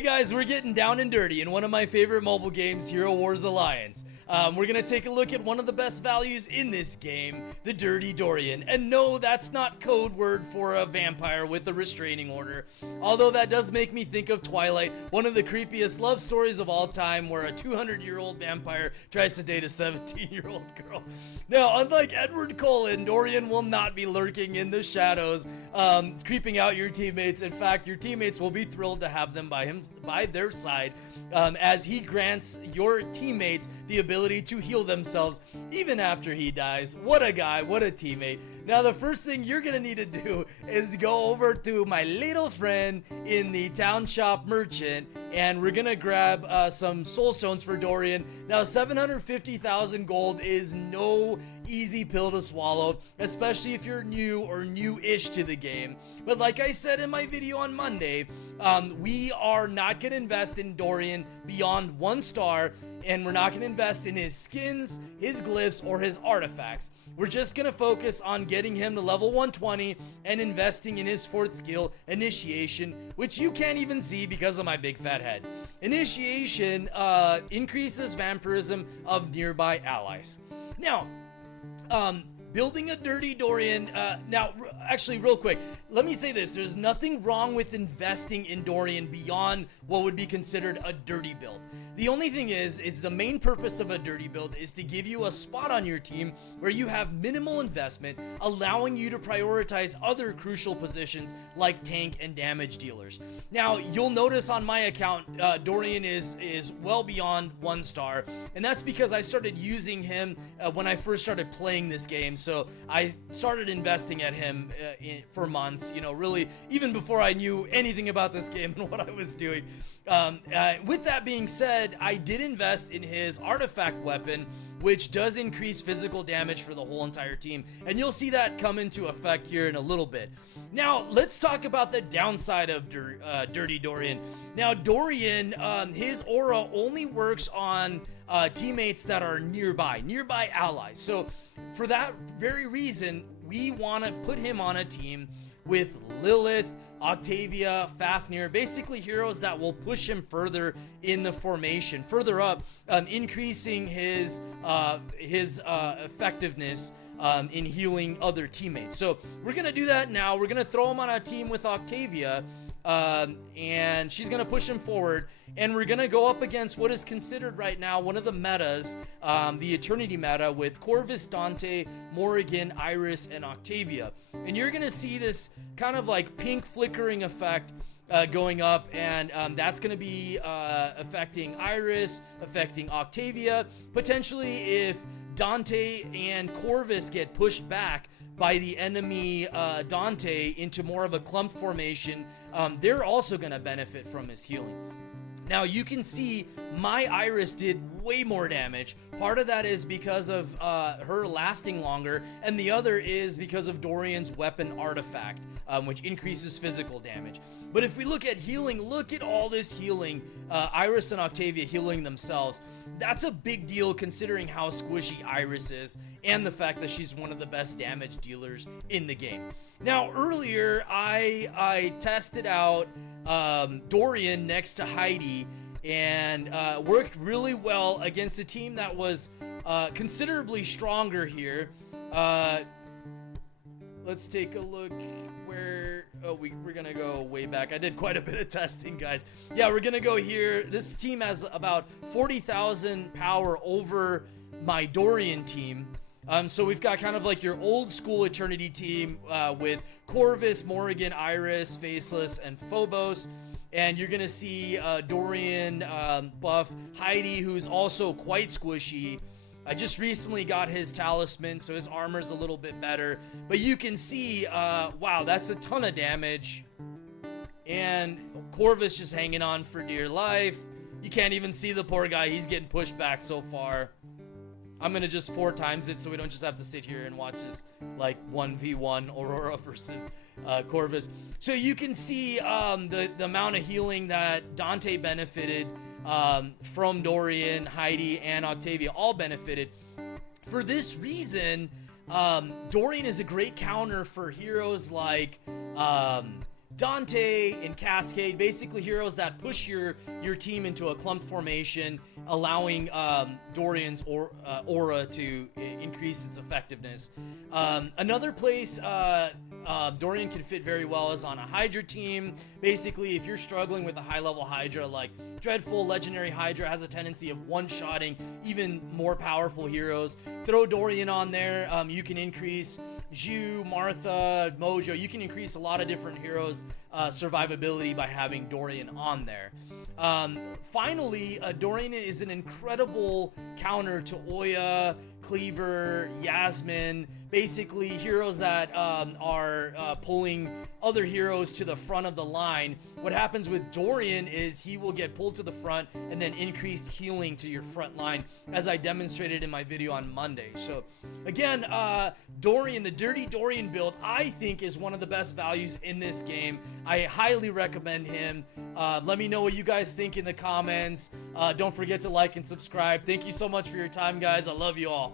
Hey guys, we're getting down and dirty in one of my favorite mobile games, Hero Wars Alliance. We're gonna take a look at one of the best values in this game, the Dirty Dorian. And no, that's not code word for a vampire with a restraining order. Although that does make me think of Twilight, one of the creepiest love stories of all time, where a 200-year-old vampire tries to date a 17-year-old girl. Now, unlike Edward Cullen, Dorian will not be lurking in the shadows, creeping out your teammates. In fact, your teammates will be thrilled to have them by their side, as he grants your teammates the ability to heal themselves even after he dies. What a guy, what a teammate. Now the first thing you're gonna need to do is go over to my little friend in the town shop merchant, and we're gonna grab some soul stones for Dorian. Now 750,000 gold is no easy pill to swallow, especially if you're new or new-ish to the game. But like I said in my video on Monday, we are not gonna invest in Dorian beyond 1 star, and we're not gonna invest in his skins, his glyphs, or his artifacts. We're just gonna focus on getting him to level 120 and investing in his 4th skill, Initiation, which you can't even see because of my big fat head. Initiation increases vampirism of nearby allies. Now, building a Dirty Dorian, now, actually, real quick, let me say this. There's nothing wrong with investing in Dorian beyond what would be considered a dirty build. The only thing is, it's the main purpose of a dirty build is to give you a spot on your team where you have minimal investment, allowing you to prioritize other crucial positions like tank and damage dealers. Now, you'll notice on my account, Dorian is well beyond 1 star, and that's because I started using him when I first started playing this game. So I started investing at him for months, you know, really even before I knew anything about this game and what I was doing. With that being said, I did invest in his artifact weapon, which does increase physical damage for the whole entire team, and you'll see that come into effect here in a little bit. Now, let's talk about the downside of Dirty Dorian. Now, Dorian, his aura only works on teammates that are nearby allies. So, for that very reason, we want to put him on a team with Lilith, Octavia, Fafnir, basically heroes that will push him further in the formation, further up, increasing his effectiveness in healing other teammates. So we're gonna do that now. We're gonna throw him on a team with Octavia, and she's gonna push him forward, and we're gonna go up against what is considered right now one of the metas, the Eternity meta, with Corvus, Dante, Morrigan, Iris, and Octavia. And you're gonna see this kind of like pink flickering effect going up, and that's gonna be affecting Iris, affecting Octavia. Potentially, if Dante and Corvus get pushed back by the enemy Dante into more of a clump formation, they're also going to benefit from his healing. Now, you can see my Iris did way more damage. Part of that is because of her lasting longer, and the other is because of Dorian's weapon artifact, which increases physical damage. But if we look at healing, look at all this healing. Iris and Octavia healing themselves. That's a big deal considering how squishy Iris is, and the fact that she's one of the best damage dealers in the game. Now, earlier, I tested out Dorian next to Heidi, and worked really well against a team that was considerably stronger here. Let's take a look where... Oh, we're gonna go way back. I did quite a bit of testing, guys. Yeah, we're gonna go here. This team has about 40,000 power over my Dorian team. So we've got kind of like your old school Eternity team with Corvus, Morrigan, Iris, Faceless, and Phobos. And you're gonna see Dorian buff Heidi, who's also quite squishy. I just recently got his talisman, so his armor's a little bit better. But you can see, wow, that's a ton of damage. And Corvus just hanging on for dear life. You can't even see the poor guy. He's getting pushed back so far. I'm gonna just 4 times it so we don't just have to sit here and watch this like 1v1 Aurora versus Corvus. So you can see the amount of healing that Dante benefited from Dorian, Heidi, and Octavia all benefited. For this reason, Dorian is a great counter for heroes like Dante and Cascade, basically heroes that push your team into a clumped formation, allowing Dorian's aura to increase its effectiveness. Another place Dorian can fit very well is on a Hydra team. Basically, if you're struggling with a high-level Hydra, like Dreadful, Legendary Hydra has a tendency of one-shotting even more powerful heroes. Throw Dorian on there. You can increase Zhu, Martha, Mojo. You can increase a lot of different heroes' survivability by having Dorian on there. Finally, Dorian is an incredible counter to Oya, Cleaver, Yasmin, basically heroes that are pulling other heroes to the front of the line. What happens with Dorian is he will get pulled to the front and then increased healing to your front line, as I demonstrated in my video on Monday. So again, Dorian, the Dirty Dorian build, I think is one of the best values in this game. I highly recommend him. Let me know what you guys think in the comments. Don't forget to like and subscribe. Thank you so much for your time, guys. I love you all.